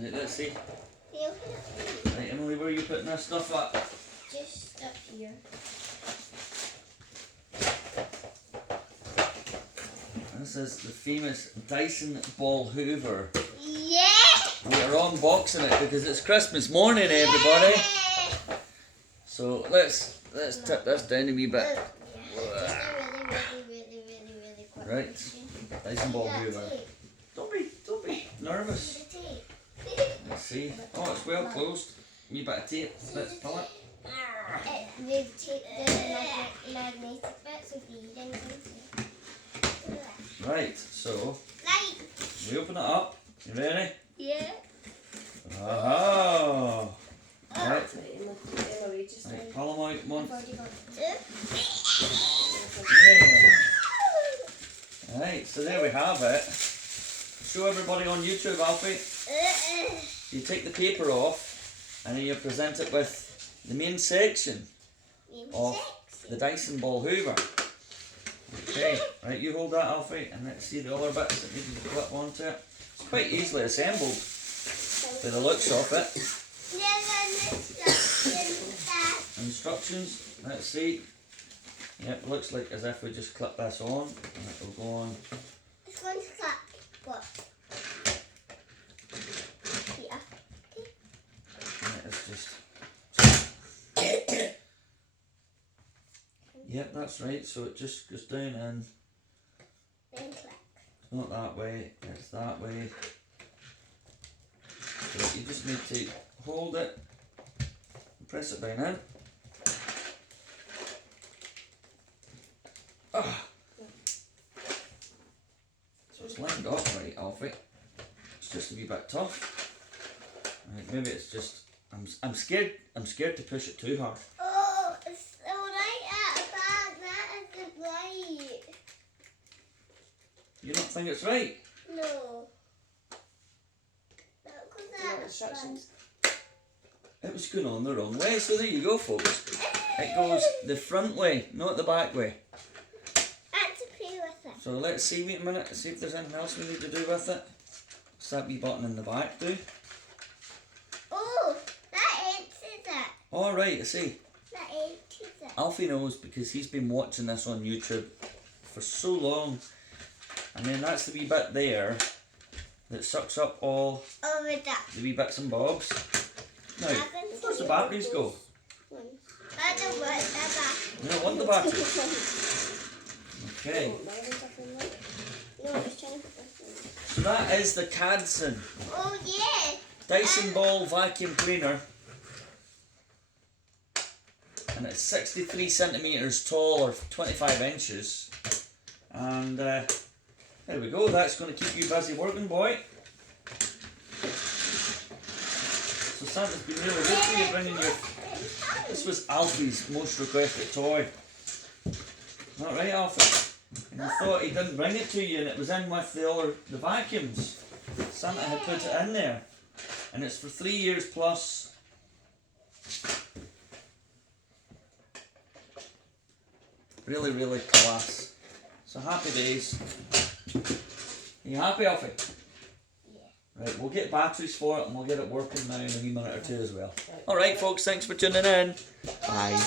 Right, let's see. You open it. Right, Emily, where are you putting this stuff at? Just up here. This is the famous Dyson ball Hoover. Yeah! We are unboxing it because it's Christmas morning, everybody. Yeah! So let's tip this down a wee bit. Yeah. Just a really quick Right, question. Dyson ball That Hoover. tape. Don't be nervous. The tape. Let's see. Oh, it's well closed. Wee bit of tape. Let's pull it. We've taped the magnetic bits so you didn't see it. Right, so Right. we open it up. You ready? Yeah. Oh. Right. Right, just Right, pull them out, one. I've already got it. Yeah. Right, so there we have it. Show everybody on YouTube, Alfie. You take the paper off and then you present it with the main section of the Dyson ball Hoover. Okay, right, you hold that, Alfie, and let's see the other bits that need to be clipped onto it. It's quite easily assembled by the looks of it. Instructions, let's see. Yep, looks like as if we just clip this on and it will go on. It's going to clap. What? Here. And it's just. Yep, that's right. So it just goes down and Then click. it's not that way, it's that way. So you just need to hold it and press it down in. Ah. So it's lined up right, Alfie. It's just a wee bit tough. Right, maybe it's just I'm scared to push it too hard. Oh, it's so right at the back. That isn't right. You don't think it's right? No. Because no instructions. It was going on the wrong way, so there you go, folks. It goes the front way, not the back way. I had to play with it. So let's see, wait a minute, see if there's anything else we need to do with it. What's that wee button in the back do? Oh, that empties it. Alright, I see. That empties it. Alfie knows because he's been watching this on YouTube for so long. And then that's the wee bit there that sucks up all Over that. the wee bits and bobs. Now, where does the batteries go? I don't want that back. You don't want the battery? Okay. No, it's trying to put this in. So that is the Cadson Oh, yeah. Dyson ball vacuum cleaner. And it's 63 centimetres tall or 25 inches. And there we go, that's going to keep you busy working, boy. So Santa's been really good for you bringing your... This was Alfie's most requested toy. Not right, Alfie? And you thought he didn't bring it to you and it was in with the vacuums. Santa had put it in there. And it's for 3 years plus. Really, really class. So happy days. Are you happy, Alfie? Yeah. Right, we'll get batteries for it and we'll get it working now in a wee minute or two as well. Alright folks, thanks for tuning in. Bye.